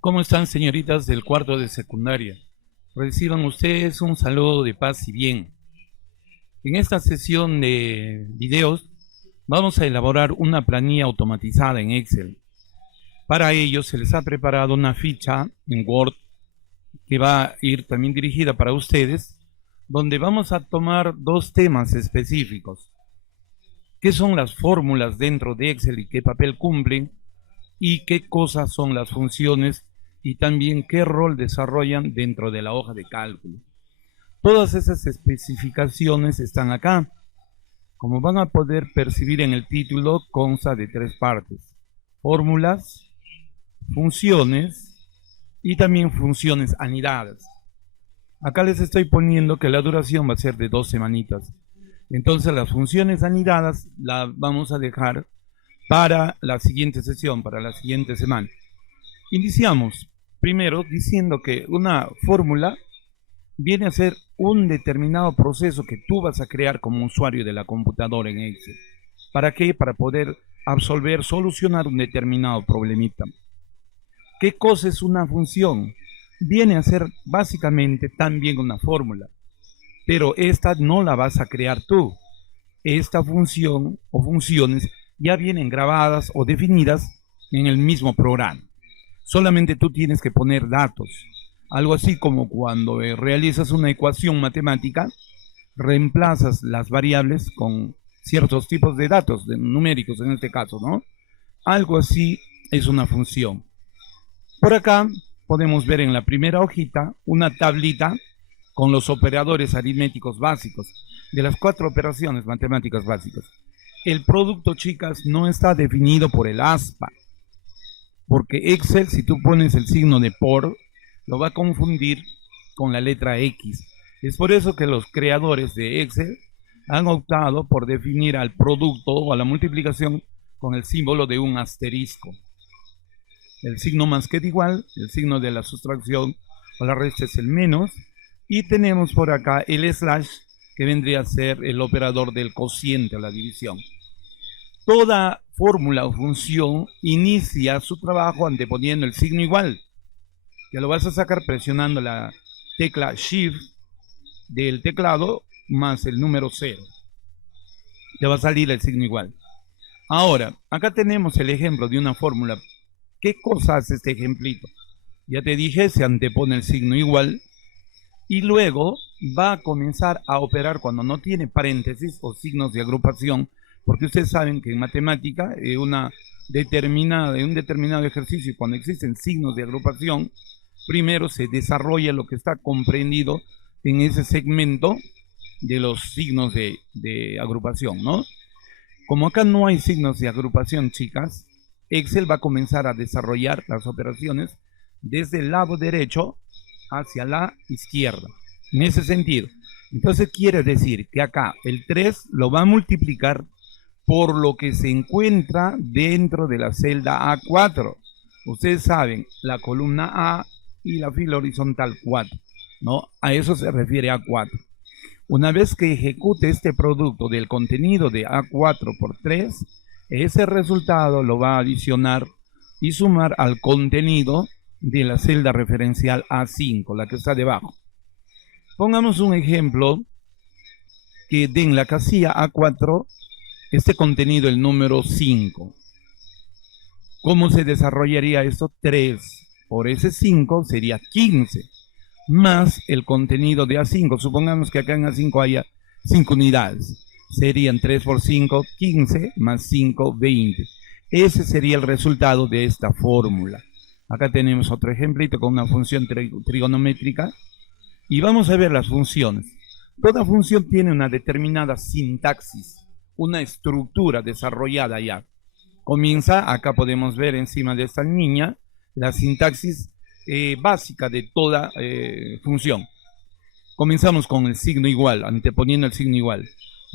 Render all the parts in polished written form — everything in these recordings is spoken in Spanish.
¿Cómo están, señoritas del cuarto de secundaria? Reciban ustedes un saludo de paz y bien. En esta sesión de videos vamos a elaborar una planilla automatizada en Excel. Para ello se les ha preparado una ficha en Word que va a ir también dirigida para ustedes, donde vamos a tomar dos temas específicos. ¿Qué son las fórmulas dentro de Excel y qué papel cumplen? Y qué cosas son las funciones y también qué rol desarrollan dentro de la hoja de cálculo. Todas esas especificaciones están acá. Como van a poder percibir en el título, consta de tres partes: fórmulas, funciones y también funciones anidadas. Acá les estoy poniendo que la duración va a ser de 2 semanitas. Entonces las funciones anidadas las vamos a dejar para la siguiente sesión, para la siguiente semana. Iniciamos primero diciendo que una fórmula viene a ser un determinado proceso que tú vas a crear como usuario de la computadora en Excel. ¿Para qué? Para poder absolver, solucionar un determinado problemita. ¿Qué cosa es una función? Viene a ser básicamente también una fórmula, pero esta no la vas a crear tú. Esta función o funciones ya vienen grabadas o definidas en el mismo programa. Solamente tú tienes que poner datos. Algo así como cuando realizas una ecuación matemática, reemplazas las variables con ciertos tipos de datos, numéricos en este caso, ¿no? Algo así es una función. Por acá podemos ver en la primera hojita una tablita con los operadores aritméticos básicos de las 4 operaciones matemáticas básicas. El producto, chicas, no está definido por el aspa, porque Excel, si tú pones el signo de por, lo va a confundir con la letra X. Es por eso que los creadores de Excel han optado por definir al producto o a la multiplicación con el símbolo de un asterisco. El signo más que de igual, el signo de la sustracción o la resta es el menos, y tenemos por acá el slash, que vendría a ser el operador del cociente o la división. Toda fórmula o función inicia su trabajo anteponiendo el signo igual, que lo vas a sacar presionando la tecla Shift del teclado más el número 0. Te va a salir el signo igual. Ahora, acá tenemos el ejemplo de una fórmula. ¿Qué cosa hace este ejemplito? Ya te dije, se antepone el signo igual y luego va a comenzar a operar cuando no tiene paréntesis o signos de agrupación, porque ustedes saben que en matemática un determinado ejercicio, cuando existen signos de agrupación, primero se desarrolla lo que está comprendido en ese segmento de los signos de agrupación, ¿no? Como acá no hay signos de agrupación, chicas, Excel va a comenzar a desarrollar las operaciones desde el lado derecho hacia la izquierda, en ese sentido. Entonces quiere decir que acá el 3 lo va a multiplicar por lo que se encuentra dentro de la celda A4. Ustedes saben, la columna A y la fila horizontal 4, ¿no? A eso se refiere A4. Una vez que ejecute este producto del contenido de A4 por 3, ese resultado lo va a adicionar y sumar al contenido de la celda referencial A5, la que está debajo. Pongamos un ejemplo que en la casilla A4 este contenido, el número 5. ¿Cómo se desarrollaría esto? 3 por ese 5 sería 15, más el contenido de A5. Supongamos que acá en A5 haya 5 unidades. Serían 3 por 5, 15, más 5, 20. Ese sería el resultado de esta fórmula. Acá tenemos otro ejemplito con una función trigonométrica. Y vamos a ver las funciones. Toda función tiene una determinada sintaxis, una estructura desarrollada ya. Comienza, acá podemos ver encima de esta niña, la sintaxis básica de toda función. Comenzamos con el signo igual, anteponiendo el signo igual.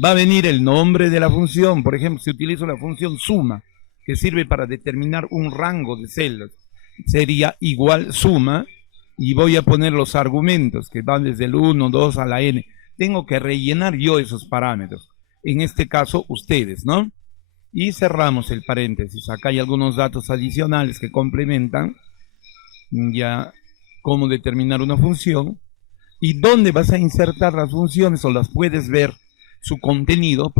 Va a venir el nombre de la función. Por ejemplo, si utilizo la función suma, que sirve para determinar un rango de celdas, sería igual suma, y voy a poner los argumentos que van desde el 1, 2 a la n. Tengo que rellenar yo esos parámetros. En este caso, ustedes, ¿no? Y cerramos el paréntesis. Acá hay algunos datos adicionales que complementan. ya cómo determinar una función y dónde vas a insertar las funciones o las puedes ver su contenido,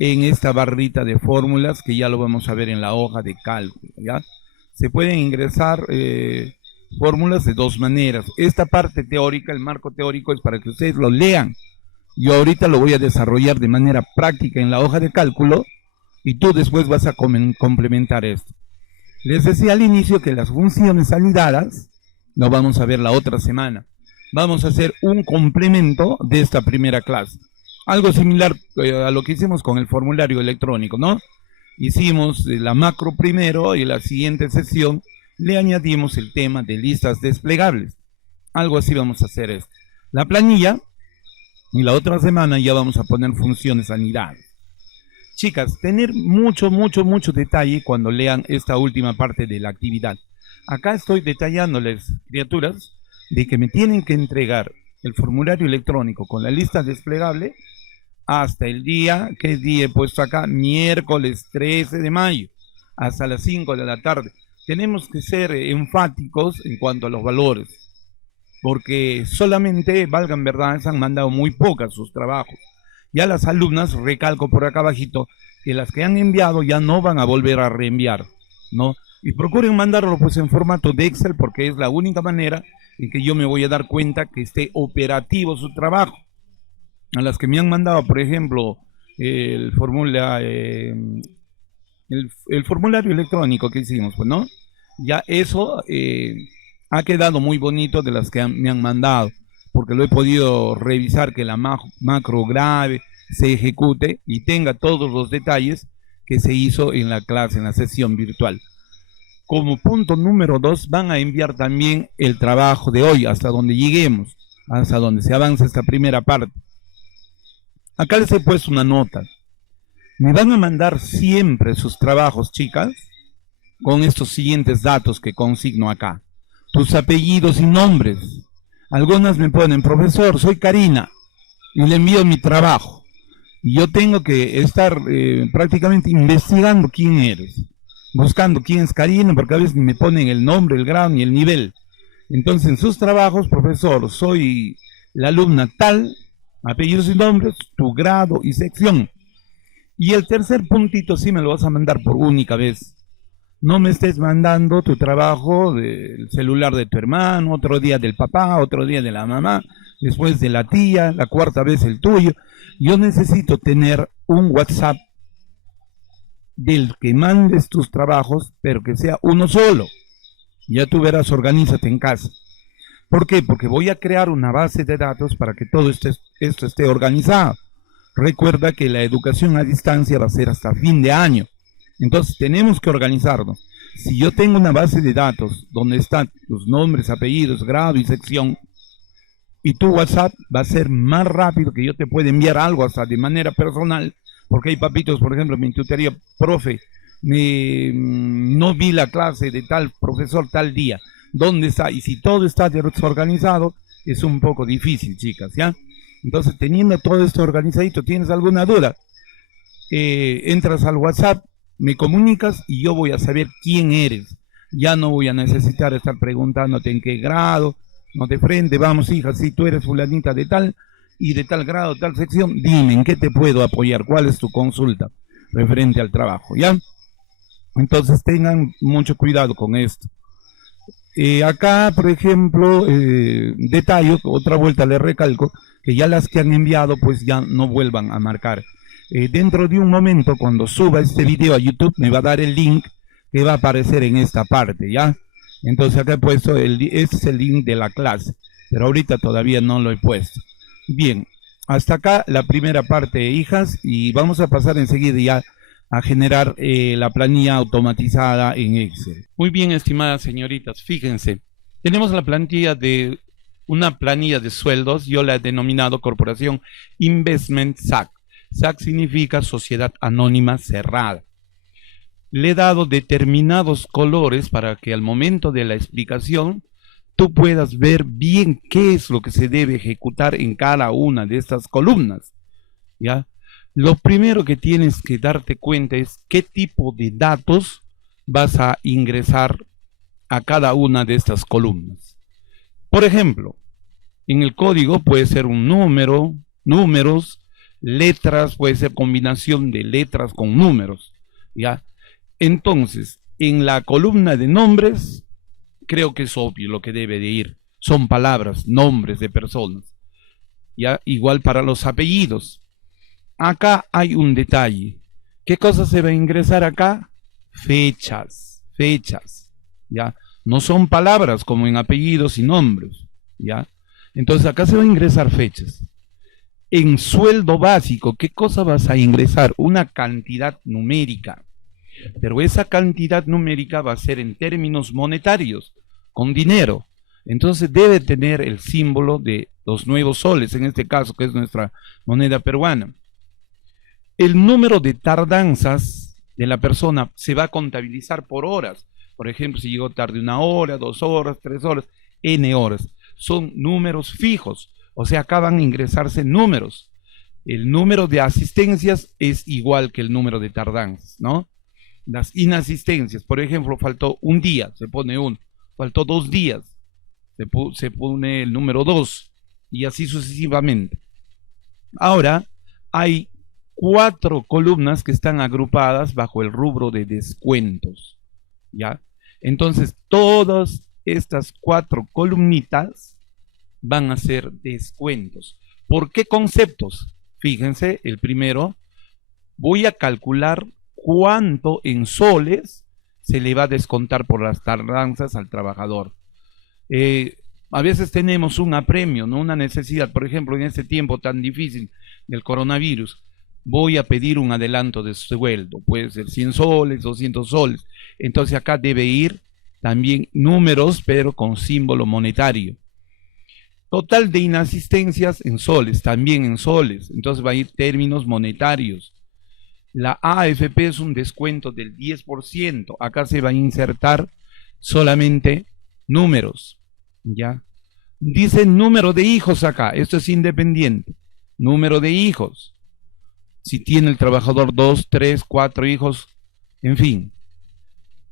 en esta barrita de fórmulas que ya lo vamos a ver en la hoja de cálculo, ¿ya? Se pueden ingresar fórmulas de dos maneras. Esta parte teórica, el marco teórico, es para que ustedes lo lean. Yo ahorita lo voy a desarrollar de manera práctica en la hoja de cálculo y tú después vas a complementar esto. Les decía al inicio que las funciones anidadas lo vamos a ver la otra semana. Vamos a hacer un complemento de esta primera clase. Algo similar a lo que hicimos con el formulario electrónico, ¿no? Hicimos la macro primero y en la siguiente sesión le añadimos el tema de listas desplegables. Algo así vamos a hacer esto. La planilla, y la otra semana ya vamos a poner funciones anidadas. Chicas, tener mucho detalle cuando lean esta última parte de la actividad. Acá estoy detallándoles, criaturas, de que me tienen que entregar el formulario electrónico con la lista desplegable hasta el día, ¿qué día he puesto acá? Miércoles 13 de mayo, hasta las 5 de la tarde. Tenemos que ser enfáticos en cuanto a los valores, porque solamente, valgan verdad, se han mandado muy pocas sus trabajos. Ya las alumnas, recalco por acá abajito, que las que han enviado ya no van a volver a reenviar, ¿no? Y procuren mandarlo pues en formato de Excel, porque es la única manera en que yo me voy a dar cuenta que esté operativo su trabajo. A las que me han mandado, por ejemplo, el formulario electrónico que hicimos, pues, ¿no? Ya eso ha quedado muy bonito de las que me han mandado, porque lo he podido revisar que la macro grave, se ejecute y tenga todos los detalles que se hizo en la clase, en la sesión virtual. Como punto número 2, van a enviar también el trabajo de hoy, hasta donde lleguemos, hasta donde se avanza esta primera parte. Acá les he puesto una nota. Me van a mandar siempre sus trabajos, chicas, con estos siguientes datos que consigno acá. Tus apellidos y nombres. Algunas me ponen, profesor, soy Karina, y le envío mi trabajo. Y yo tengo que estar prácticamente investigando quién eres, buscando quién es Karina, porque a veces me ponen el nombre, el grado y el nivel. Entonces, en sus trabajos, profesor, soy la alumna tal, apellidos y nombres, tu grado y sección. Y el tercer puntito sí me lo vas a mandar por única vez. No me estés mandando tu trabajo del celular de tu hermano, otro día del papá, otro día de la mamá, después de la tía, la cuarta vez el tuyo. Yo necesito tener un WhatsApp del que mandes tus trabajos, pero que sea uno solo. Ya tú verás, organízate en casa. ¿Por qué? Porque voy a crear una base de datos para que todo esto esté organizado. Recuerda que la educación a distancia va a ser hasta fin de año. Entonces tenemos que organizarnos. Si yo tengo una base de datos donde están tus nombres, apellidos, grado y sección, y tu WhatsApp va a ser más rápido, que yo te pueda enviar algo hasta de manera personal, porque hay papitos, por ejemplo, en mi tutoría, profe, no vi la clase de tal profesor tal día, ¿dónde está? Y si todo está desorganizado, es un poco difícil, chicas, ¿ya? Entonces, teniendo todo esto organizadito, ¿tienes alguna duda? Entras al WhatsApp, me comunicas y yo voy a saber quién eres. Ya no voy a necesitar estar preguntándote en qué grado, no de frente, vamos hija, si tú eres fulanita de tal y de tal grado, tal sección, dime en qué te puedo apoyar, cuál es tu consulta referente al trabajo, ¿ya? Entonces tengan mucho cuidado con esto. Acá, por ejemplo, detalle, otra vuelta le recalco, que ya las que han enviado pues ya no vuelvan a marcar. Dentro de un momento, cuando suba este video a YouTube, me va a dar el link que va a aparecer en esta parte, ¿ya? Entonces acá he puesto, este es el link de la clase, pero ahorita todavía no lo he puesto. Bien, hasta acá la primera parte, hijas, y vamos a pasar enseguida ya a generar la planilla automatizada en Excel. Muy bien, estimadas señoritas, fíjense, tenemos una planilla de sueldos, yo la he denominado Corporación Investment SAC. SAC significa Sociedad Anónima Cerrada. Le he dado determinados colores para que al momento de la explicación tú puedas ver bien qué es lo que se debe ejecutar en cada una de estas columnas, ¿ya? Lo primero que tienes que darte cuenta es qué tipo de datos vas a ingresar a cada una de estas columnas. Por ejemplo, en el código puede ser un número, números, letras, puede ser combinación de letras con números, ¿ya? Entonces, en la columna de nombres, creo que es obvio lo que debe de ir. Son palabras, nombres de personas, ¿ya? Igual para los apellidos. Acá hay un detalle. ¿Qué cosa se va a ingresar acá? Fechas, ¿ya? No son palabras como en apellidos y nombres, ¿ya? Entonces acá se va a ingresar fechas. En sueldo básico, ¿qué cosa vas a ingresar? Una cantidad numérica. Pero esa cantidad numérica va a ser en términos monetarios, con dinero. Entonces debe tener el símbolo de los nuevos soles, en este caso, que es nuestra moneda peruana. El número de tardanzas de la persona se va a contabilizar por horas. Por ejemplo, si llegó tarde 1 hora, 2 horas, 3 horas, n horas. Son números fijos, o sea, acá van a ingresarse números. El número de asistencias es igual que el número de tardanzas, ¿no? Las inasistencias, por ejemplo, faltó un día, se pone 1, faltó 2 días, se pone el número 2, y así sucesivamente. Ahora, hay 4 columnas que están agrupadas bajo el rubro de descuentos, ¿ya? Entonces, todas estas 4 columnitas van a ser descuentos. ¿Por qué conceptos? Fíjense, el primero, voy a calcular cuánto en soles se le va a descontar por las tardanzas al trabajador. A veces tenemos un apremio, ¿no? Una necesidad, por ejemplo, en este tiempo tan difícil del coronavirus, voy a pedir un adelanto de sueldo, puede ser 100 soles, 200 soles, entonces acá debe ir también números, pero con símbolo monetario. Total de inasistencias en soles, también en soles, entonces va a ir términos monetarios. La AFP es un descuento del 10%, acá se va a insertar solamente números, ¿ya? Dice número de hijos acá, esto es independiente, número de hijos. Si tiene el trabajador 2, 3, 4 hijos, en fin.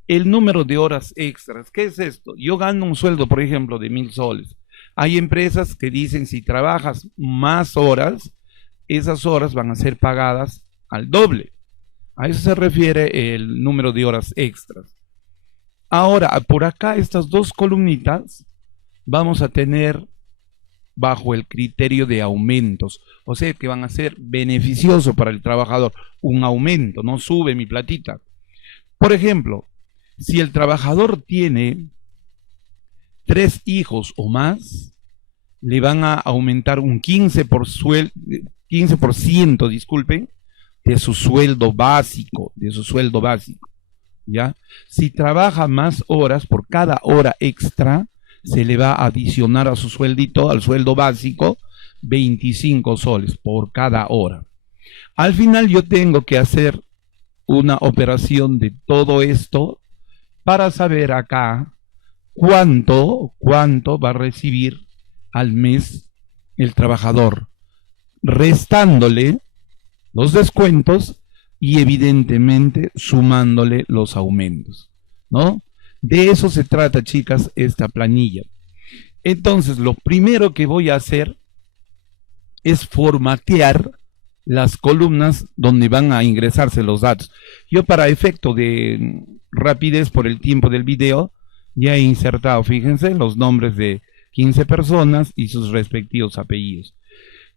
El número de horas extras, ¿qué es esto? Yo gano un sueldo, por ejemplo, de 1000 soles. Hay empresas que dicen si trabajas más horas, esas horas van a ser pagadas al doble. A eso se refiere el número de horas extras. Ahora, por acá, estas 2 columnitas, vamos a tener bajo el criterio de aumentos, o sea que van a ser beneficiosos para el trabajador, un aumento, no sube mi platita. Por ejemplo, si el trabajador tiene 3 hijos o más, le van a aumentar un 15%, disculpen, de su sueldo básico, ¿ya? Si trabaja más horas, por cada hora extra, se le va a adicionar a su sueldito, al sueldo básico, 25 soles por cada hora. Al final yo tengo que hacer una operación de todo esto para saber acá cuánto va a recibir al mes el trabajador, restándole los descuentos y evidentemente sumándole los aumentos, ¿no? De eso se trata, chicas, esta planilla. Entonces, lo primero que voy a hacer es formatear las columnas donde van a ingresarse los datos. Yo, para efecto de rapidez por el tiempo del video, ya he insertado, fíjense, los nombres de 15 personas y sus respectivos apellidos.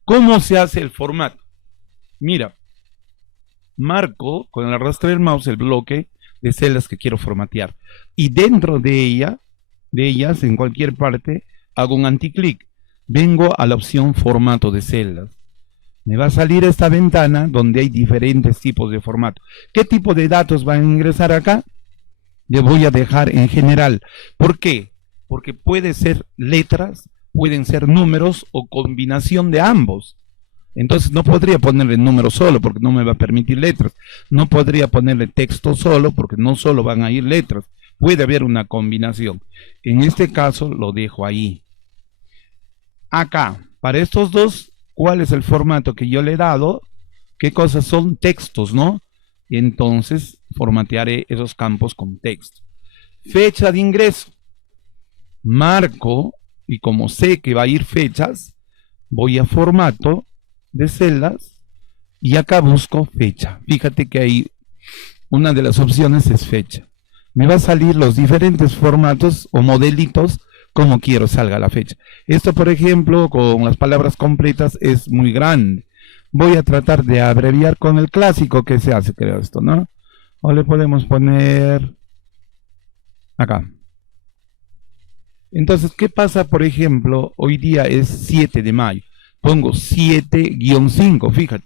¿Cómo se hace el formato? Mira, marco con el arrastre del mouse el bloque de celdas que quiero formatear, y dentro de ellas, en cualquier parte, hago un anticlic, vengo a la opción formato de celdas. Me va a salir esta ventana donde hay diferentes tipos de formato. ¿Qué tipo de datos van a ingresar acá? Le voy a dejar en general. ¿Por qué? Porque puede ser letras, pueden ser números o combinación de ambos. Entonces no podría ponerle número solo porque no me va a permitir letras. No podría ponerle texto solo porque no solo van a ir letras. Puede haber una combinación. En este caso lo dejo ahí. Acá, para estos dos, ¿cuál es el formato que yo le he dado? ¿Qué cosas son? Textos, ¿no? Entonces formatearé esos campos con texto. fecha de ingreso, marco, y como sé que va a ir fechas, voy a formato de celdas y acá busco fecha. Fíjate que ahí una de las opciones es fecha. Me va a salir los diferentes formatos o modelitos como quiero salga la fecha. Esto, por ejemplo, con las palabras completas es muy grande. Voy a tratar de abreviar con el clásico que se hace, creo esto, ¿no? O le podemos poner acá. Entonces, ¿qué pasa, por ejemplo? Hoy día es 7 de mayo. Pongo 7-5, fíjate.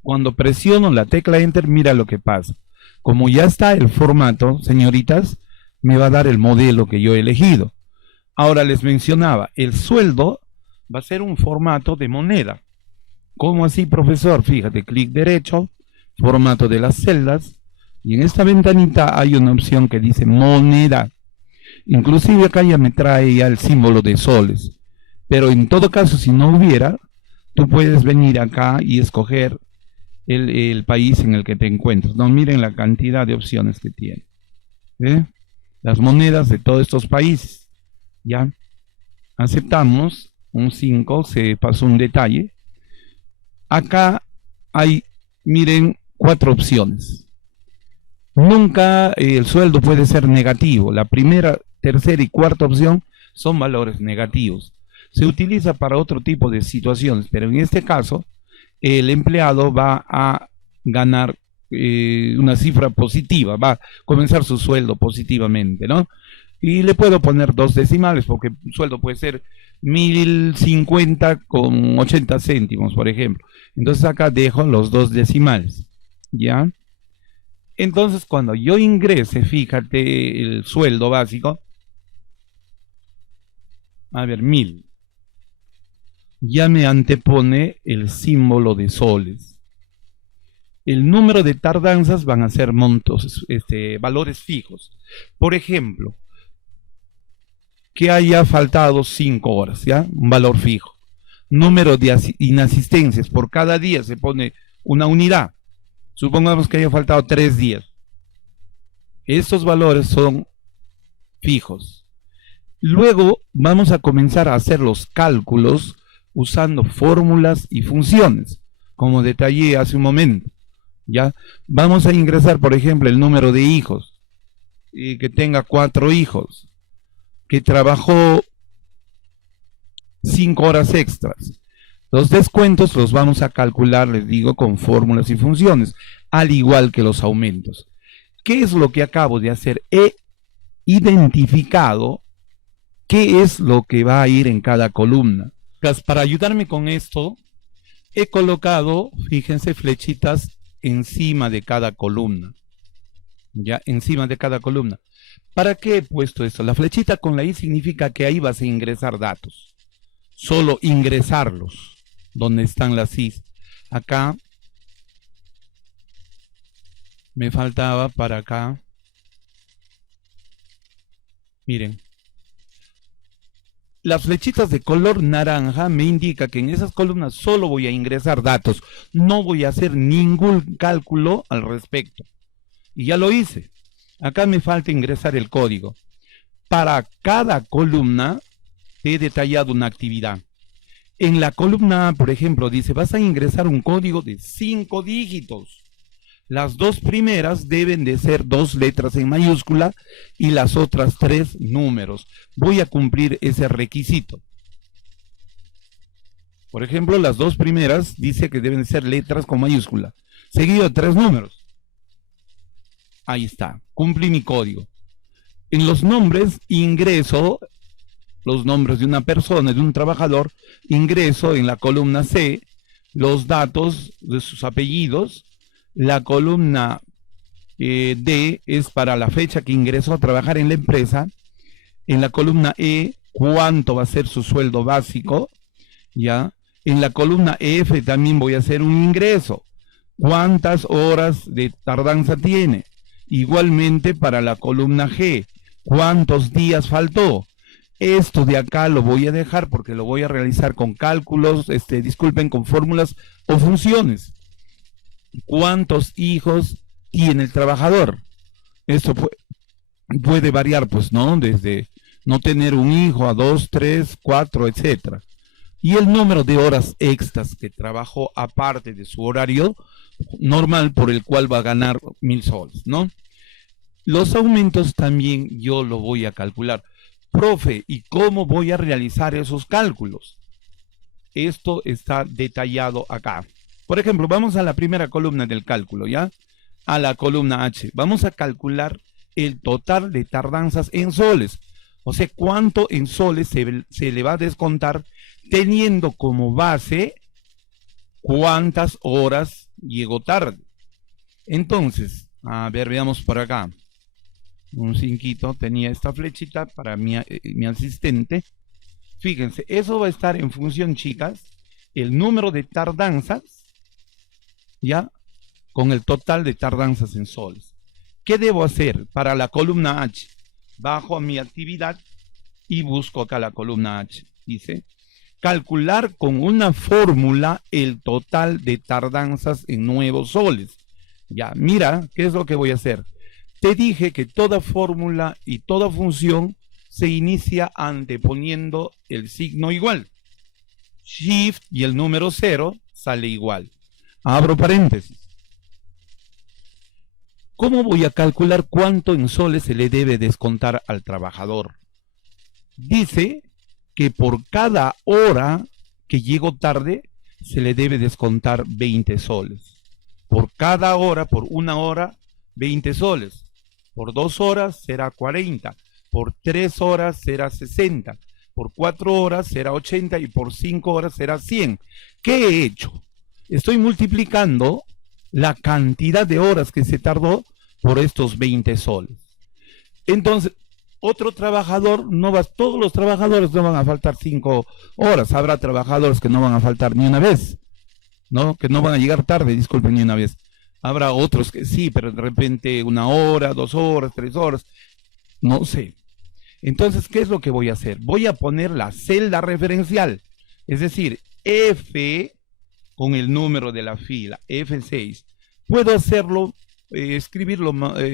Cuando presiono la tecla Enter, mira lo que pasa. Como ya está el formato, señoritas, me va a dar el modelo que yo he elegido. Ahora les mencionaba, el sueldo va a ser un formato de moneda. ¿Cómo así, profesor? Fíjate, clic derecho, formato de las celdas, y en esta ventanita hay una opción que dice moneda. Inclusive acá ya me trae ya el símbolo de soles. Pero en todo caso, si no hubiera, tú puedes venir acá y escoger el país en el que te encuentras. No, miren la cantidad de opciones que tiene. ¿Ve? Las monedas de todos estos países. Ya aceptamos un 5, se pasó un detalle. Acá hay, miren, 4 opciones. Nunca el sueldo puede ser negativo. La primera, tercera y cuarta opción son valores negativos. Se utiliza para otro tipo de situaciones, pero en este caso el empleado va a ganar una cifra positiva, va a comenzar su sueldo positivamente, ¿no? Y le puedo poner 2 decimales porque el sueldo puede ser 1050 con 80 céntimos, por ejemplo. Entonces acá dejo los 2 decimales, ¿ya? Entonces cuando yo ingrese, fíjate, el sueldo básico, a ver, 1000. Ya me antepone el símbolo de soles. El número de tardanzas van a ser montos, valores fijos. Por ejemplo, que haya faltado 5 horas, ¿ya? Un valor fijo. Número de inasistencias, por cada día se pone una unidad. Supongamos que haya faltado 3 días. Estos valores son fijos. Luego vamos a comenzar a hacer los cálculos usando fórmulas y funciones, como detallé hace un momento. ¿Ya? Vamos a ingresar, por ejemplo, el número de hijos, que tenga 4 hijos, que trabajó 5 horas extras. Los descuentos los vamos a calcular, les digo, con fórmulas y funciones, al igual que los aumentos. ¿Qué es lo que acabo de hacer? He identificado qué es lo que va a ir en cada columna. Para ayudarme con esto, he colocado, fíjense, flechitas encima de cada columna. Ya, encima de cada columna. ¿Para qué he puesto esto? La flechita con la I significa que ahí vas a ingresar datos. Solo ingresarlos. Donde están las I. Acá me faltaba para acá. Miren. Las flechitas de color naranja me indica que en esas columnas solo voy a ingresar datos. No voy a hacer ningún cálculo al respecto. Y ya lo hice. Acá me falta ingresar el código. Para cada columna he detallado una actividad. En la columna A, por ejemplo, dice, vas a ingresar un código de 5 dígitos. Las 2 primeras deben de ser 2 letras en mayúscula y las otras 3 números. Voy a cumplir ese requisito. Por ejemplo, las 2 primeras dice que deben de ser letras con mayúscula, seguido de 3 números. Ahí está, cumplí mi código. En los nombres ingreso los nombres de una persona, de un trabajador, ingreso en la columna C los datos de sus apellidos. La columna D es para la fecha que ingresó a trabajar en la empresa. En la columna E, cuánto va a ser su sueldo básico, ¿ya? En la columna F también voy a hacer un ingreso. ¿Cuántas horas de tardanza tiene? Igualmente para la columna G, ¿cuántos días faltó? Esto de acá lo voy a dejar porque lo voy a realizar con cálculos, disculpen, con fórmulas o funciones. ¿Cuántos hijos tiene el trabajador. Esto puede variar, pues, ¿no? Desde no tener un hijo a 2, 3, 4, etcétera. Y el número de horas extras que trabajó aparte de su horario normal por el cual va a ganar 1000 soles, ¿no? Los aumentos también yo lo voy a calcular. Profe, ¿y cómo voy a realizar esos cálculos? Esto está detallado acá. Por ejemplo, vamos a la primera columna del cálculo, ¿ya? A la columna H. Vamos a calcular el total de tardanzas en soles. O sea, cuánto en soles se le va a descontar teniendo como base cuántas horas llegó tarde. Entonces, a ver, veamos por acá. Un 5 tenía esta flechita para mi asistente. Fíjense, eso va a estar en función, chicas, el número de tardanzas, ¿ya? Con el total de tardanzas en soles. ¿Qué debo hacer para la columna H? Bajo a mi actividad y busco acá la columna H. Dice, calcular con una fórmula el total de tardanzas en nuevos soles. Ya, mira, ¿qué es lo que voy a hacer? Te dije que toda fórmula y toda función se inicia anteponiendo el signo igual. Shift y el número 0 sale igual. Abro paréntesis. ¿Cómo voy a calcular cuánto en soles se le debe descontar al trabajador? Dice que por cada hora que llegó tarde se le debe descontar 20 soles. Por cada hora, por una hora, 20 soles. Por 2 horas será 40. Por 3 horas será 60. Por 4 horas será 80 y por 5 horas será 100. ¿Qué he hecho? Estoy multiplicando la cantidad de horas que se tardó por estos 20 soles. Entonces, otro trabajador no va, todos los trabajadores no van a faltar 5 horas. Habrá trabajadores que no van a faltar ni una vez, ¿no? Que no van a llegar tarde, disculpen, ni una vez. Habrá otros que sí, pero de repente 1 hora, 2 horas, 3 horas, no sé. Entonces, ¿qué es lo que voy a hacer? Voy a poner la celda referencial, es decir, F con el número de la fila, F6. Puedo hacerlo, escribirlo,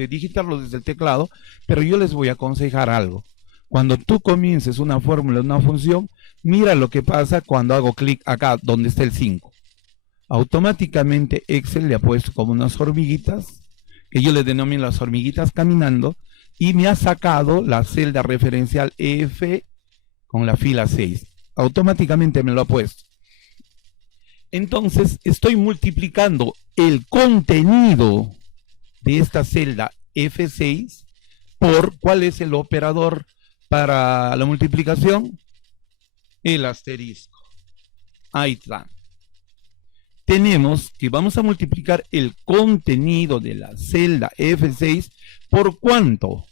digitarlo desde el teclado, pero yo les voy a aconsejar algo. Cuando tú comiences una fórmula, una función, mira lo que pasa cuando hago clic acá donde está el 5. Automáticamente Excel le ha puesto como unas hormiguitas, que yo le denomino las hormiguitas caminando, y me ha sacado la celda referencial F con la fila 6. Automáticamente me lo ha puesto. Entonces estoy multiplicando el contenido de esta celda F6 por ¿cuál es el operador para la multiplicación? El asterisco. Ahí está. Tenemos que vamos a multiplicar el contenido de la celda F6 por ¿cuánto?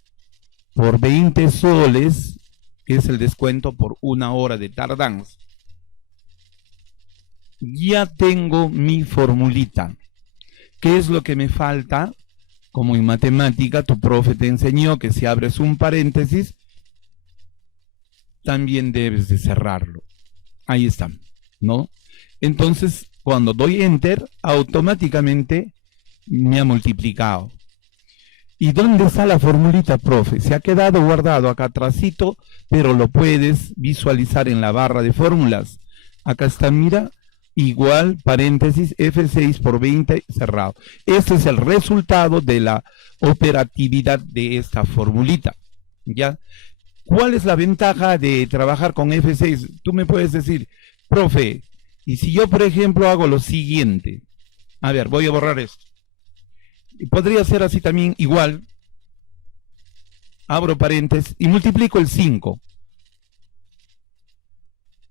Por 20 soles, que es el descuento por 1 hora de tardanza. Ya tengo mi formulita. ¿Qué es lo que me falta? Como en matemática tu profe te enseñó que si abres un paréntesis, también debes de cerrarlo. Ahí está, ¿no? Entonces, cuando doy Enter, automáticamente me ha multiplicado. ¿Y dónde está la formulita, profe? Se ha quedado guardado acá atrásito, pero lo puedes visualizar en la barra de fórmulas. Acá está, mira, igual, paréntesis, F6 por 20, cerrado. Este es el resultado de la operatividad de esta formulita, ¿ya? ¿Cuál es la ventaja de trabajar con F6? Tú me puedes decir, profe, y si yo, por ejemplo, hago lo siguiente. A ver, voy a borrar esto. Y podría ser así también, igual. Abro paréntesis y multiplico el 5.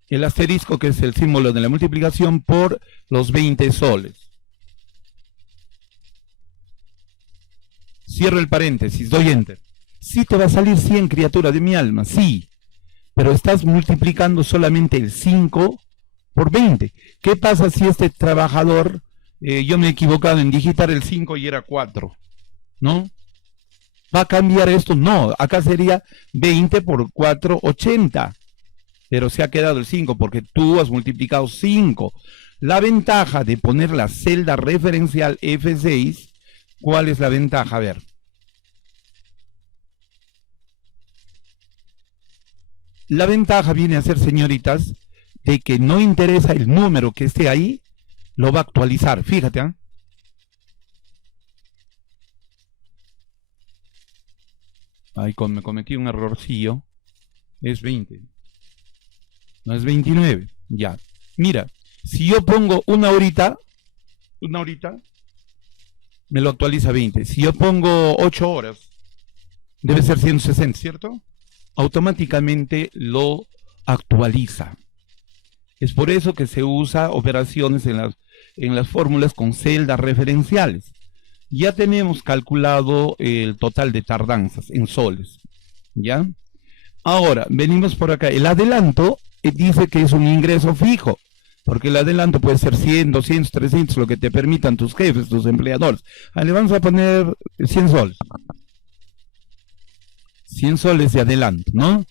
El asterisco, que es el símbolo de la multiplicación, por los 20 soles. Cierro el paréntesis, doy Enter. Sí te va a salir 100, criatura de mi alma, sí. Pero estás multiplicando solamente el 5 por 20. ¿Qué pasa si este trabajador, yo me he equivocado en digitar el 5 y era 4? ¿No? ¿Va a cambiar esto? No, acá sería 20 por 4, 80. Pero se ha quedado el 5 porque tú has multiplicado 5. La ventaja de poner la celda referencial F6, ¿Cuál es la ventaja? A ver. La ventaja viene a ser, señoritas, de que no interesa el número que esté ahí, lo va a actualizar. Fíjate, ¿eh? Ahí me cometí un errorcillo. Es 20. No es 29. Ya. Mira, si yo pongo una horita, me lo actualiza 20. Si yo pongo 8 horas, debe ser 160, ¿cierto? Automáticamente lo actualiza. Es por eso que se usa operaciones en las fórmulas con celdas referenciales. Ya tenemos calculado el total de tardanzas en soles. ¿Ya? Ahora, venimos por acá. El adelanto dice que es un ingreso fijo, porque el adelanto puede ser 100, 200, 300, lo que te permitan tus jefes, tus empleadores. Ahí le vamos a poner 100 soles. 100 soles de adelanto, ¿no?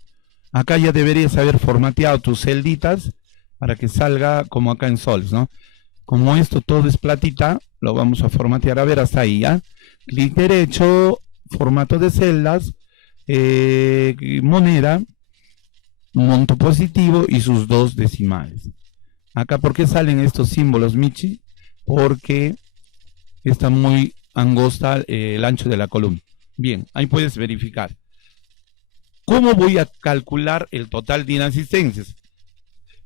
Acá ya deberías haber formateado tus celditas para que salga como acá en soles, ¿no? Como esto todo es platita, lo vamos a formatear. A ver, hasta ahí, ¿ya? Clic derecho, formato de celdas, moneda, monto positivo y sus 2 decimales. Acá, ¿por qué salen estos símbolos, Michi? Porque está muy angosta el ancho de la columna. Bien, ahí puedes verificar. ¿Cómo voy a calcular el total de inasistencias?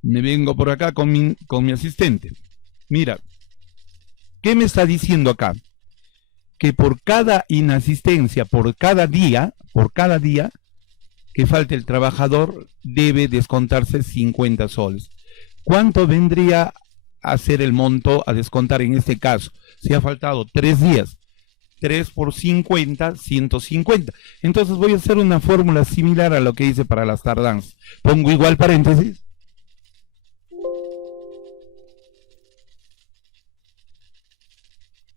Me vengo por acá con mi asistente. Mira, ¿qué me está diciendo acá? Que por cada inasistencia, por cada día que falte el trabajador, debe descontarse 50 soles. ¿Cuánto vendría a ser el monto a descontar en este caso? Si ha faltado 3 días, 3 por 50, 150. Entonces voy a hacer una fórmula similar a lo que hice para las tardanzas. Pongo igual paréntesis.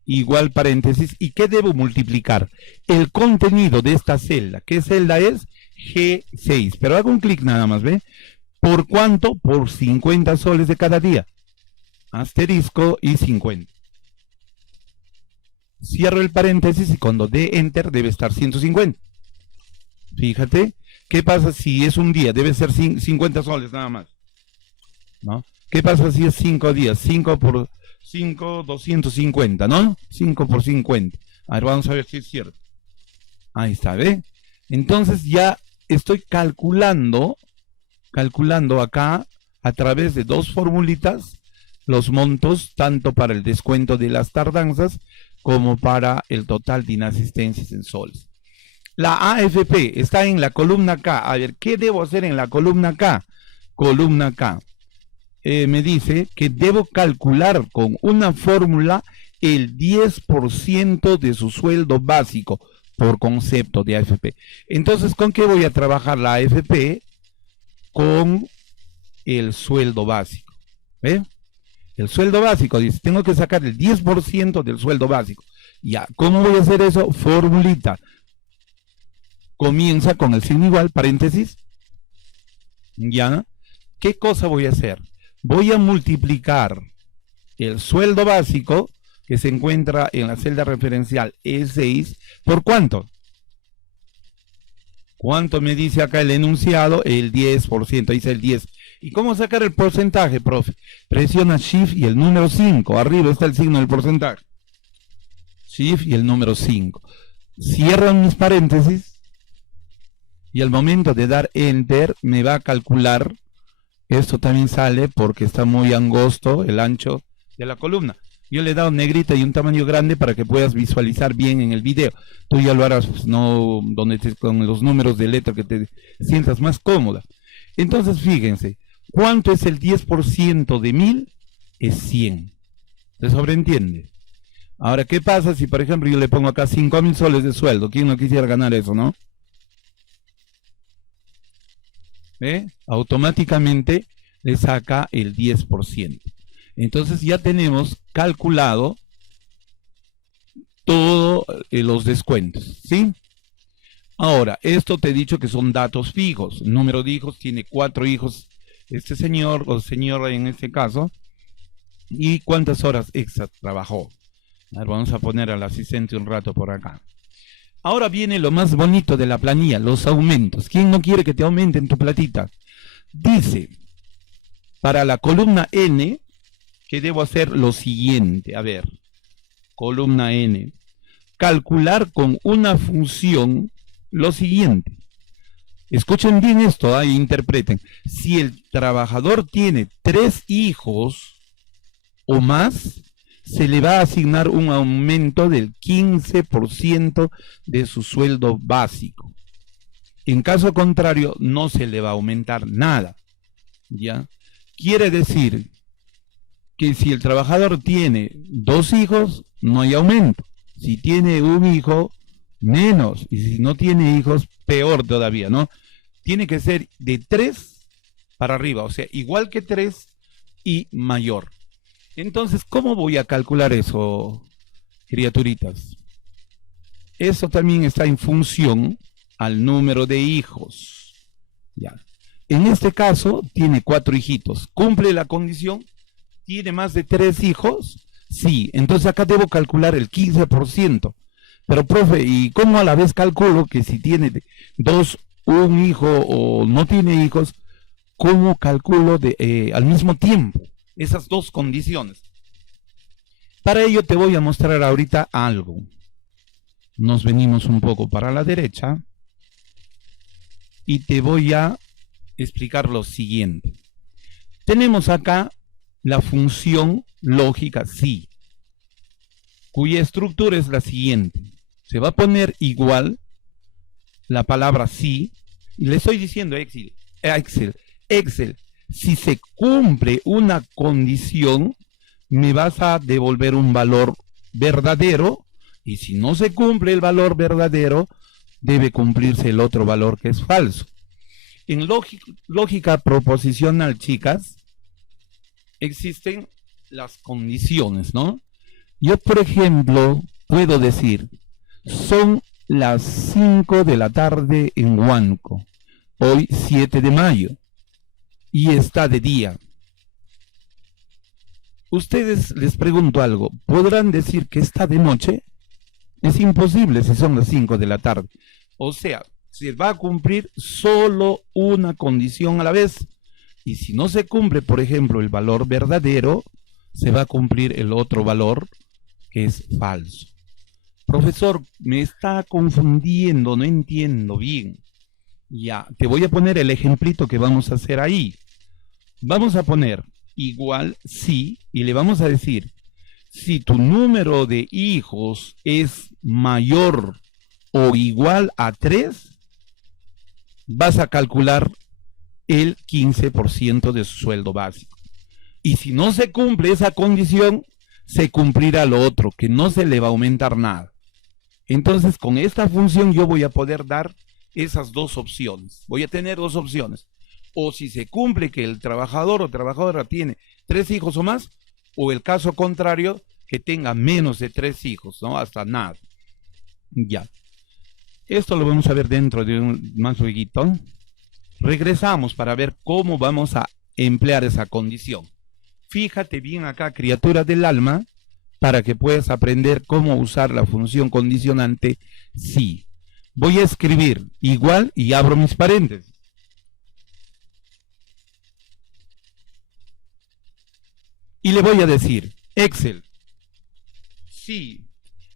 Igual paréntesis. ¿Y qué debo multiplicar? El contenido de esta celda. ¿Qué celda es? G6. Pero hago un clic nada más, ¿ve? ¿Por cuánto? Por 50 soles de cada día. Asterisco y 50. Cierro el paréntesis y cuando dé enter debe estar 150. Fíjate. ¿Qué pasa si es un día? Debe ser 50 soles nada más, ¿no? ¿Qué pasa si es 5 días? 5 por 5, 250, ¿no? 5 por 50. A ver, vamos a ver si es cierto. Ahí está, ¿ve? Entonces ya estoy calculando acá a través de 2 formulitas los montos, tanto para el descuento de las tardanzas como para el total de inasistencias en soles. La AFP está en la columna K. A ver, ¿qué debo hacer en la columna K? Columna K. Me dice que debo calcular con una fórmula el 10% de su sueldo básico por concepto de AFP. Entonces, ¿con qué voy a trabajar la AFP? Con el sueldo básico. ¿Ve? El sueldo básico, dice, tengo que sacar el 10% del sueldo básico. Ya, ¿cómo voy a hacer eso? Formulita. Comienza con el signo igual, paréntesis. Ya. ¿Qué cosa voy a hacer? Voy a multiplicar el sueldo básico que se encuentra en la celda referencial E6, ¿por cuánto? ¿Cuánto me dice acá el enunciado? El 10%, dice el 10. ¿Y cómo sacar el porcentaje, profe? Presiona Shift y el número 5. Arriba está el signo del porcentaje. Shift y el número 5. Cierran mis paréntesis y al momento de dar Enter me va a calcular. Esto también sale porque está muy angosto el ancho de la columna. Yo le he dado negrita y un tamaño grande para que puedas visualizar bien en el video. Tú ya lo harás, pues, no con los números de letra que te sientas más cómoda. Entonces, fíjense, ¿cuánto es el 10% de 1000? Es 100. ¿Se sobreentiende? Ahora, ¿qué pasa si, por ejemplo, yo le pongo acá 5000 soles de sueldo? ¿Quién no quisiera ganar eso, no? ¿Ve? Automáticamente le saca el 10%. Entonces ya tenemos calculado todos los descuentos, ¿sí? Ahora, esto te he dicho que son datos fijos. El número de hijos, tiene 4 hijos este señor o señora en este caso. ¿Y cuántas horas extra trabajó? A ver, vamos a poner al asistente un rato por acá. Ahora viene lo más bonito de la planilla, los aumentos. ¿Quién no quiere que te aumenten tu platita? Dice, para la columna N, que debo hacer lo siguiente. A ver, columna N. Calcular con una función lo siguiente. Escuchen bien esto, e interpreten. Si el trabajador tiene 3 hijos o más, se le va a asignar un aumento del 15% de su sueldo básico. En caso contrario, no se le va a aumentar nada. ¿Ya? Quiere decir que si el trabajador tiene 2 hijos, no hay aumento. Si tiene un hijo, menos. Y si no tiene hijos, peor todavía, ¿no? Tiene que ser de 3 para arriba, o sea, igual que 3 y mayor. Entonces, ¿cómo voy a calcular eso, criaturitas? Eso también está en función al número de hijos. Ya. En este caso, tiene 4 hijitos. ¿Cumple la condición? ¿Tiene más de 3 hijos? Sí. Entonces acá debo calcular el 15%. Pero, profe, ¿y cómo a la vez calculo que si tiene un hijo o no tiene hijos, cómo calculo al mismo tiempo esas dos condiciones? Para ello te voy a mostrar ahorita algo. Nos venimos un poco para la derecha y te voy a explicar lo siguiente. Tenemos acá la función lógica sí, cuya estructura es la siguiente. Se va a poner igual la palabra sí, y le estoy diciendo Excel, si se cumple una condición, me vas a devolver un valor verdadero, y si no se cumple el valor verdadero, debe cumplirse el otro valor que es falso. En lógica proposicional, chicas, existen las condiciones, ¿no? Yo, por ejemplo, puedo decir, son las 5 de la tarde en Huánuco, hoy 7 de mayo, y está de día. Ustedes, les pregunto algo, ¿podrán decir que está de noche? Es imposible si son las 5 de la tarde. O sea, se va a cumplir solo una condición a la vez. Y si no se cumple, por ejemplo, el valor verdadero, se va a cumplir el otro valor que es falso. Profesor, me está confundiendo, no entiendo bien. Ya, te voy a poner el ejemplito que vamos a hacer ahí. Vamos a poner igual sí y le vamos a decir, si tu número de hijos es mayor o igual a 3, vas a calcular el 15% de su sueldo básico. Y si no se cumple esa condición, se cumplirá lo otro, que no se le va a aumentar nada. Entonces, con esta función yo voy a poder dar esas dos opciones. Voy a tener dos opciones. O si se cumple que el trabajador o trabajadora tiene 3 hijos o más, o el caso contrario, que tenga menos de 3 hijos, ¿no? Hasta nada. Ya. Esto lo vamos a ver dentro de más luego. Regresamos para ver cómo vamos a emplear esa condición. Fíjate bien acá, criatura del alma, para que puedas aprender cómo usar la función condicionante sí. Voy a escribir igual y abro mis paréntesis. Y le voy a decir, Excel, si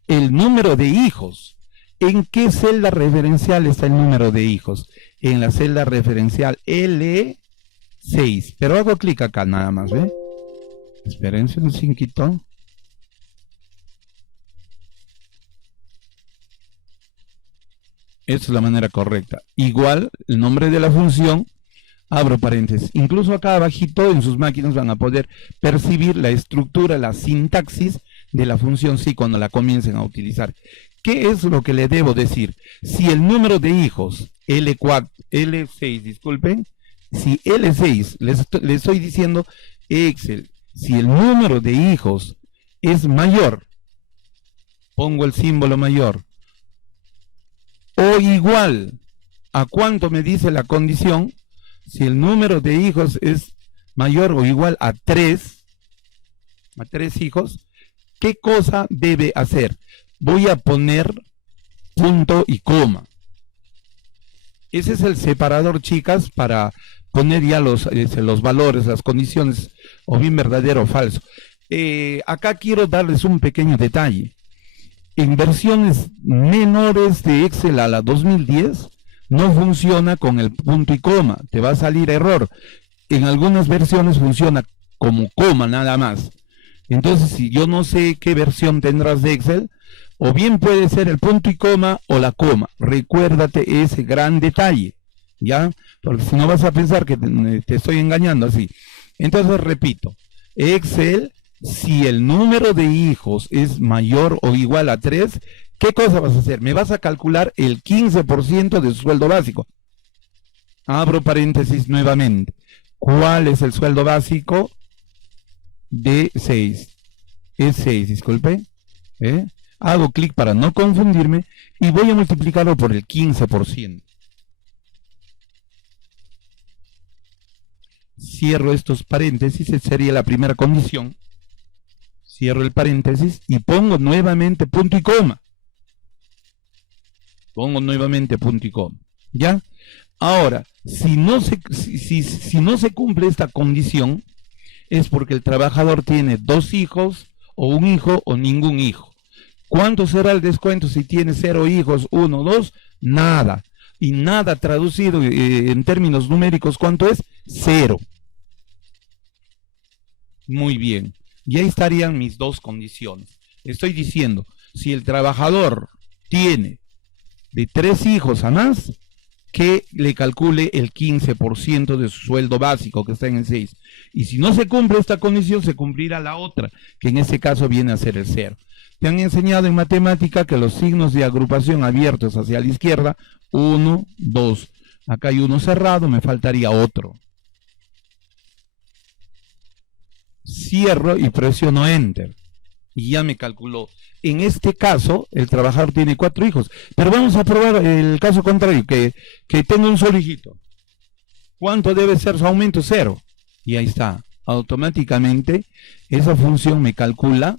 el número de hijos, ¿en qué celda referencial está el número de hijos? En la celda referencial L6. Pero hago clic acá nada más, ¿ve? Espérense un cinquito. Esta es la manera correcta. Igual, el nombre de la función, abro paréntesis. Incluso acá abajito en sus máquinas van a poder percibir la estructura, la sintaxis de la función sí cuando la comiencen a utilizar. ¿Qué es lo que le debo decir? Si el número de hijos, L6, disculpen, si L6, le estoy diciendo, Excel, si el número de hijos es mayor, pongo el símbolo mayor, o igual, ¿a cuánto me dice la condición? Si el número de hijos es mayor o igual a 3 hijos, ¿qué cosa debe hacer? Voy a poner punto y coma. Ese es el separador, chicas, para poner ya los valores, las condiciones, o bien verdadero o falso. Acá quiero darles un pequeño detalle. En versiones menores de Excel a la 2010, no funciona con el punto y coma, te va a salir error. En algunas versiones funciona como coma nada más. Entonces, si yo no sé qué versión tendrás de Excel, o bien puede ser el punto y coma o la coma. Recuérdate ese gran detalle, ¿ya? Porque si no vas a pensar que te estoy engañando así. Entonces, repito, Excel, si el número de hijos es mayor o igual a 3, ¿qué cosa vas a hacer? Me vas a calcular el 15% de su sueldo básico. Abro paréntesis nuevamente. ¿Cuál es el sueldo básico? De 6. Es 6, disculpe. Hago clic para no confundirme y voy a multiplicarlo por el 15%. Cierro estos paréntesis, esa sería la primera condición. Cierro el paréntesis y pongo nuevamente punto y coma. Pongo nuevamente punto y coma. ¿Ya? Ahora, si no se cumple esta condición, es porque el trabajador tiene 2 hijos, o un hijo, o ningún hijo. ¿Cuánto será el descuento si tiene 0 hijos, 1, 2? Nada. Y nada traducido en términos numéricos, ¿cuánto es? 0. Muy bien. Y ahí estarían mis dos condiciones. Estoy diciendo, si el trabajador tiene de 3 hijos a más, que le calcule el 15% de su sueldo básico, que está en el 6. Y si no se cumple esta condición, se cumplirá la otra, que en este caso viene a ser el 0. Te han enseñado en matemática que los signos de agrupación abiertos hacia la izquierda, 1, 2. Acá hay uno cerrado, me faltaría otro. Cierro y presiono Enter. Y ya me calculó. En este caso, el trabajador tiene 4 hijos. Pero vamos a probar el caso contrario, que tenga un solo hijito. ¿Cuánto debe ser su aumento? 0. Y ahí está. Automáticamente, esa función me calcula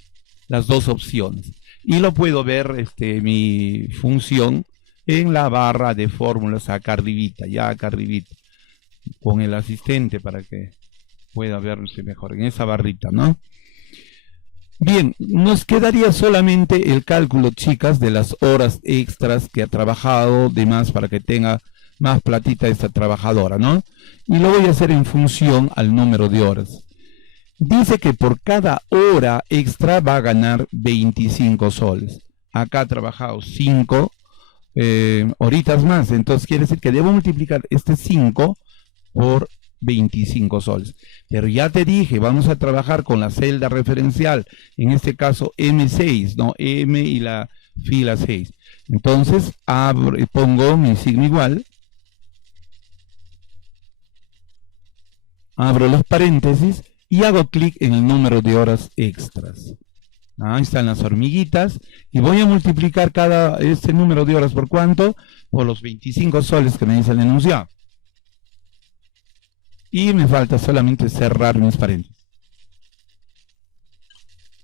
las dos opciones. Y lo puedo ver, mi función, en la barra de fórmulas acá arribita, ya acá arribita. Con el asistente para que pueda verse mejor. En esa barrita, ¿no? Bien, nos quedaría solamente el cálculo, chicas, de las horas extras que ha trabajado, de más para que tenga más platita esta trabajadora, ¿no? Y lo voy a hacer en función al número de horas. Dice que por cada hora extra va a ganar 25 soles. Acá ha trabajado 5 horitas más, entonces quiere decir que debo multiplicar este 5 por 25 soles. Pero ya te dije, vamos a trabajar con la celda referencial, en este caso M6, ¿no? M y la fila 6. Entonces pongo mi signo igual, abro los paréntesis y hago clic en el número de horas extras. Ahí están las hormiguitas y voy a multiplicar este número de horas por ¿cuánto? Por los 25 soles que me dice el enunciado. Y me falta solamente cerrar mis paréntesis.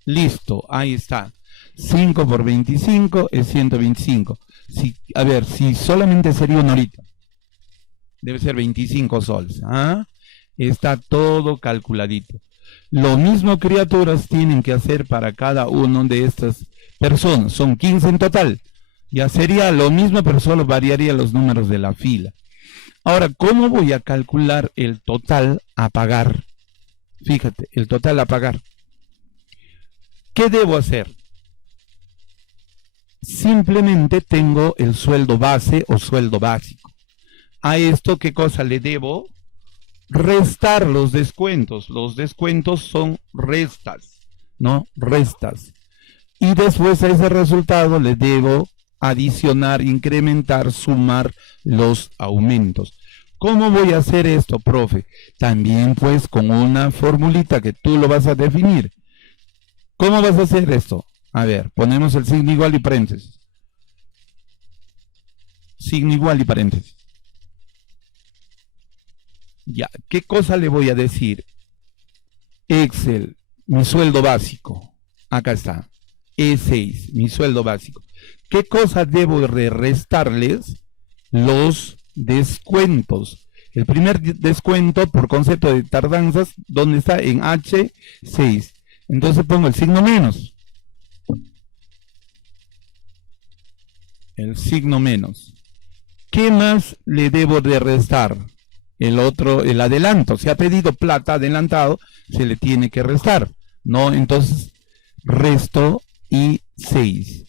Listo, ahí está. 5 por 25 es 125. A ver, si solamente sería una horita, debe ser 25 soles. Está todo calculadito. Lo mismo, criaturas, tienen que hacer para cada uno de estas personas. Son 15 en total. Ya sería lo mismo, pero solo variaría los números de la fila. Ahora, ¿cómo voy a calcular el total a pagar? Fíjate, el total a pagar. ¿Qué debo hacer? Simplemente tengo el sueldo base o sueldo básico. A esto, ¿qué cosa le debo? Restar los descuentos. Los descuentos son restas, ¿no? Restas. Y después a ese resultado le debo adicionar, incrementar, sumar los aumentos. ¿Cómo voy a hacer esto, profe? También pues con una formulita que tú lo vas a definir. ¿Cómo vas a hacer esto? A ver, ponemos el signo igual y paréntesis. Signo igual y paréntesis. Ya, ¿qué cosa le voy a decir? Excel, mi sueldo básico. Acá está. E6, mi sueldo básico. ¿Qué cosa debo de restarles? Los descuentos. El primer descuento por concepto de tardanzas, ¿dónde está? En H6. Entonces pongo el signo menos. El signo menos. ¿Qué más le debo de restar? El otro, el adelanto. Si ha pedido plata adelantado, se le tiene que restar, ¿no? Entonces, resto y 6.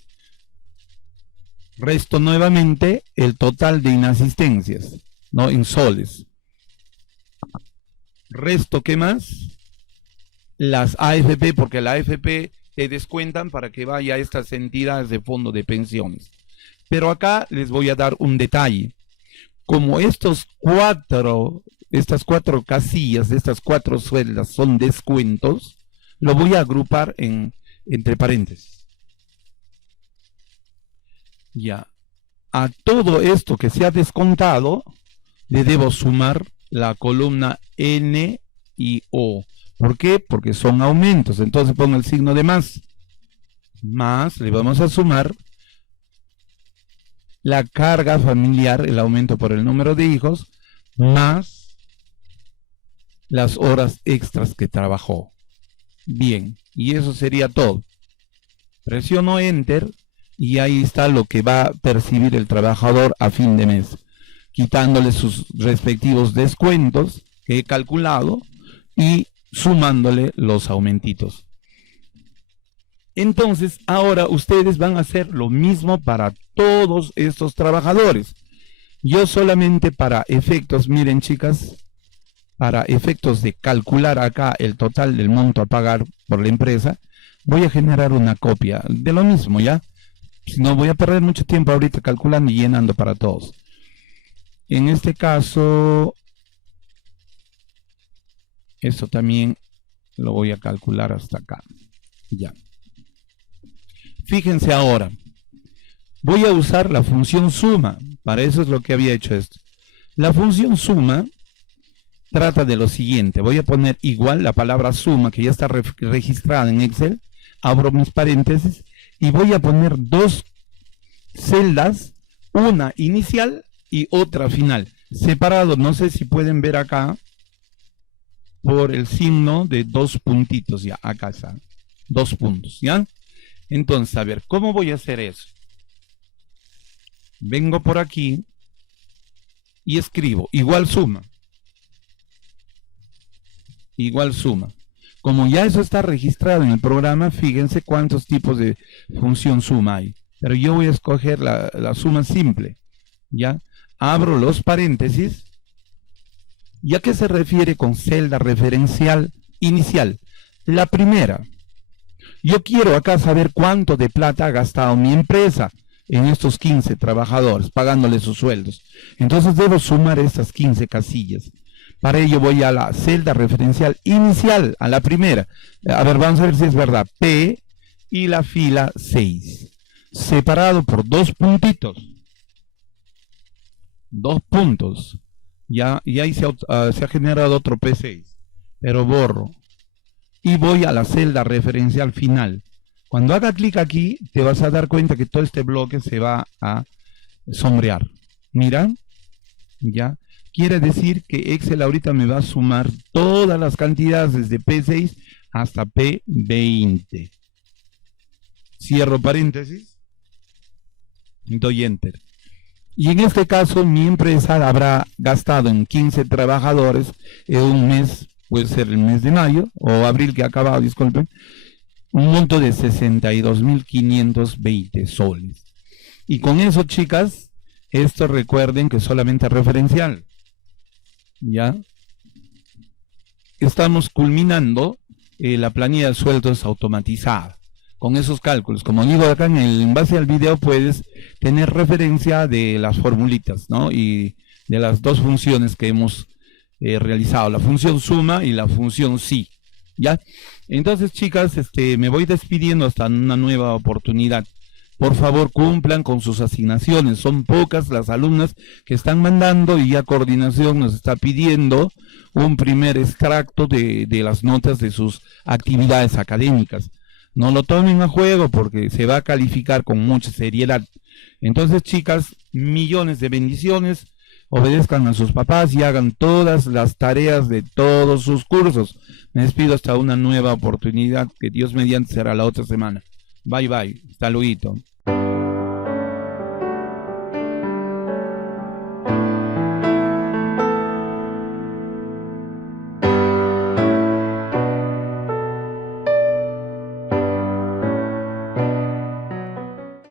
Resto nuevamente el total de inasistencias, ¿no? En soles. Resto, ¿qué más? Las AFP, porque la AFP te descuentan para que vaya a estas entidades de fondo de pensiones. Pero acá les voy a dar un detalle. Como estas cuatro casillas de estas 4 celdas son descuentos, lo voy a agrupar entre paréntesis. Ya. A todo esto que se ha descontado, le debo sumar la columna N y O. ¿Por qué? Porque son aumentos. Entonces pongo el signo de más. Más, le vamos a sumar la carga familiar, el aumento por el número de hijos, más las horas extras que trabajó. Bien, y eso sería todo. Presiono Enter y ahí está lo que va a percibir el trabajador a fin de mes, quitándole sus respectivos descuentos que he calculado y sumándole los aumentitos. Entonces, ahora ustedes van a hacer lo mismo para todos estos trabajadores. Yo solamente para efectos, miren chicas, para efectos de calcular acá el total del monto a pagar por la empresa, voy a generar una copia de lo mismo, ¿ya? Si no, voy a perder mucho tiempo ahorita calculando y llenando para todos. En este caso, esto también lo voy a calcular hasta acá. Ya. Fíjense ahora, voy a usar la función suma, para eso es lo que había hecho esto. La función suma trata de lo siguiente, voy a poner igual la palabra suma que ya está registrada en Excel, abro mis paréntesis y voy a poner 2 celdas, una inicial y otra final, separado, no sé si pueden ver acá, por el signo de 2 puntitos, ya, acá está, 2 puntos, ¿ya? Entonces, a ver, ¿cómo voy a hacer eso? Vengo por aquí y escribo igual suma. Igual suma. Como ya eso está registrado en el programa, fíjense cuántos tipos de función suma hay. Pero yo voy a escoger la suma simple. ¿Ya? Abro los paréntesis. ¿Y a qué se refiere con celda referencial inicial? La primera. Yo quiero acá saber cuánto de plata ha gastado mi empresa en estos 15 trabajadores, pagándole sus sueldos. Entonces debo sumar estas 15 casillas. Para ello voy a la celda referencial inicial, a la primera. A ver, vamos a ver si es verdad. P y la fila 6. Separado por 2 puntitos. 2 puntos. Ya, y ahí se ha generado otro P6. Pero borro. Y voy a la celda referencial final. Cuando haga clic aquí, te vas a dar cuenta que todo este bloque se va a sombrear. Mira, ya. Quiere decir que Excel ahorita me va a sumar todas las cantidades desde P6 hasta P20. Cierro paréntesis. Doy Enter. Y en este caso mi empresa habrá gastado en 15 trabajadores en un mes, puede ser el mes de mayo o abril que ha acabado, disculpen, un monto de 62.520 soles. Y con eso, chicas, esto recuerden que es solamente referencial. ¿Ya? Estamos culminando la planilla de sueldos automatizada. Con esos cálculos, como digo acá en base al video, puedes tener referencia de las formulitas, ¿no? Y de las 2 funciones que hemos realizado, la función suma y la función sí, ¿ya? Entonces, chicas, me voy despidiendo hasta una nueva oportunidad. Por favor, cumplan con sus asignaciones. Son pocas las alumnas que están mandando y ya coordinación nos está pidiendo un primer extracto de las notas de sus actividades académicas. No lo tomen a juego porque se va a calificar con mucha seriedad. Entonces, chicas, millones de bendiciones, obedezcan a sus papás y hagan todas las tareas de todos sus cursos. Me despido hasta una nueva oportunidad, que Dios mediante será la otra semana. Bye bye, hasta luego.